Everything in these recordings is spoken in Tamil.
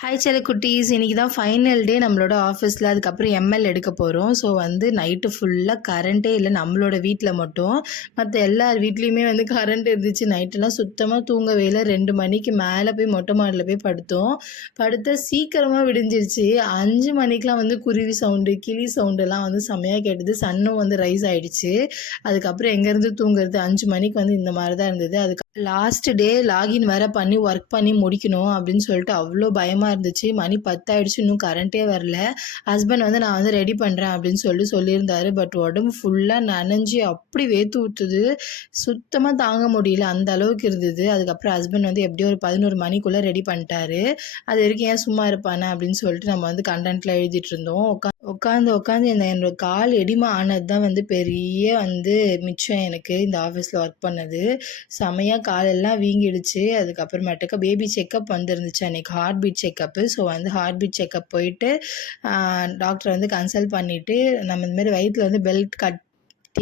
ஹாய் செல்லக்குட்டீஸ், இன்னைக்கு தான் ஃபைனல் டே நம்மளோட ஆஃபீஸில். அதுக்கப்புறம் எம்எல் எடுக்க போகிறோம். ஸோ நைட்டு ஃபுல்லாக கரண்ட்டே இல்லை நம்மளோட வீட்டில் மட்டும். மற்ற எல்லார் வீட்லேயுமே கரண்ட் இருந்துச்சு. நைட்டெல்லாம் சுத்தமாக தூங்கவே இல்லை. 2 மணிக்கு மேலே போய் மொட்டை மாடியில் போய் படுத்தோம். படுத்த சீக்கிரமாக விடிஞ்சிருச்சு. 5 மணிக்கெலாம் குருவி சவுண்டு, கிளி சவுண்டெல்லாம் செம்மையாக கேட்டுது. சன்னும் ரைஸ் ஆகிடுச்சு. அதுக்கப்புறம் எங்கேருந்து தூங்குறது? 5 மணிக்கு இந்த மாதிரி தான் இருந்தது. அதுக்கு லாஸ்ட் டே லாகின் வேறு பண்ணி ஒர்க் பண்ணி முடிக்கணும் அப்படின்னு சொல்லிட்டு அவ்வளோ பயமாக இருந்துச்சு. மணி 10 ஆயிடுச்சு, இன்னும் கரண்ட்டே வரல. ஹஸ்பண்ட் நான் ரெடி பண்ணுறேன் அப்படின்னு சொல்லியிருந்தாரு. பட் உடம்பு ஃபுல்லாக நனைஞ்சி அப்படி வேத்து ஊற்றுது. சுத்தமாக தாங்க முடியல, அந்த அளவுக்கு இருந்தது. அதுக்கப்புறம் ஹஸ்பண்ட் எப்படியோ ஒரு 11 மணிக்குள்ளே ரெடி பண்ணிட்டாரு. அது வரைக்கும் ஏன் சும்மா இருப்பானே அப்படின்னு சொல்லிட்டு நம்ம கண்டென்ட்லாம் எழுதிட்டு இருந்தோம். உட்காந்து என்னோட கால் எடிமா ஆனது தான் பெரிய மிச்சம் எனக்கு இந்த ஆஃபீஸில் ஒர்க் பண்ணது. செமையாக காலெல்லாம் வீங்கிடுச்சு. அதுக்கப்புறமேட்டுக்கு பேபி செக்கப் வந்துருந்துச்சு அன்றைக்கி, heart beat checkup. So heart beat checkup போயிட்டு டாக்டரை கன்சல்ட் பண்ணிவிட்டு நம்ம இந்தமாதிரி வயிற்றில் பெல்ட் கட்டி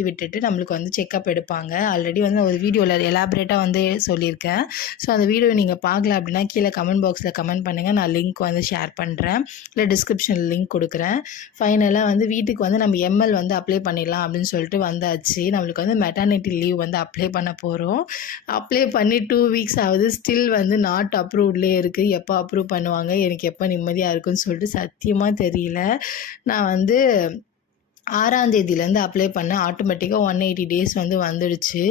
விட்டுட்டு நம்மளுக்கு செக்கப் எடுப்பாங்க. ஆல்ரெடி ஒரு வீடியோவில் எலாபரேட்டாக சொல்லியிருக்கேன். ஸோ அந்த வீடியோ நீங்கள் பார்க்கல அப்படின்னா கீழே கமெண்ட் பாக்ஸில் கமெண்ட் பண்ணுங்கள். நான் லிங்க் ஷேர் பண்ணுறேன், இல்லை டிஸ்கிரிப்ஷனில் லிங்க் கொடுக்குறேன். ஃபைனலாக வீட்டுக்கு நம்ம எம்எல் அப்ளை பண்ணிடலாம் அப்படின்னு சொல்லிட்டு வந்தாச்சு. நம்மளுக்கு மெட்டர்னிட்டி லீவ் அப்ளை பண்ண போகிறோம். அப்ளை பண்ணி 2 வீக்ஸ் ஆகுது. ஸ்டில் நாட் அப்ரூவ்ட்லேயே இருக்குது. எப்போ அப்ரூவ் பண்ணுவாங்க, எனக்கு எப்போ நிம்மதியாக இருக்குன்னு சொல்லிட்டு சத்தியமாக தெரியல. நான் 6ஆம் தேதியிலேருந்து அப்ளை பண்ணேன். ஆட்டோமேட்டிக்காக 180 டேஸ் வந்துடுச்சு.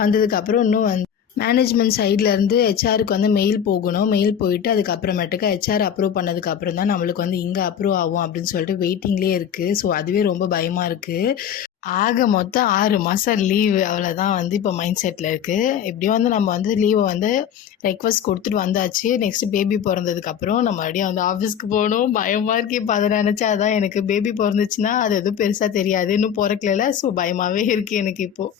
வந்ததுக்கப்புறம் இன்னும் மேனேஜ்மெண்ட் சைட்லேருந்து ஹெச்ஆருக்கு மெயில் போகணும். மெயில் போயிட்டு அதுக்கப்புறமேட்டுக்கு ஹெச்ஆர் அப்ரூவ் பண்ணதுக்கப்புறம் தான் நம்மளுக்கு இங்கே அப்ரூவ் ஆகும் அப்படின்னு சொல்லிட்டு வெயிட்டிங்லேயே இருக்குது. ஸோ அதுவே ரொம்ப பயமாக இருக்குது. ஆக மொத்தம் 6 மாதம் லீவு, அவ்வளோதான் இப்போ மைண்ட் செட்டில் இருக்குது. எப்படியும் நம்ம லீவை ரெக்வஸ்ட் கொடுத்துட்டு வந்தாச்சு. நெக்ஸ்ட்டு பேபி பிறந்ததுக்கப்புறம் நம்ம மறுபடியும் ஆஃபீஸ்க்கு போகணும். பயமாக இருக்குது. இப்போ அதை நினச்சா தான் எனக்கு பேபி பிறந்துச்சுன்னா அது எதுவும் பெருசாக தெரியாது, இன்னும் பிறக்கல. ஸோ பயமாகவே இருக்குது எனக்கு இப்போது.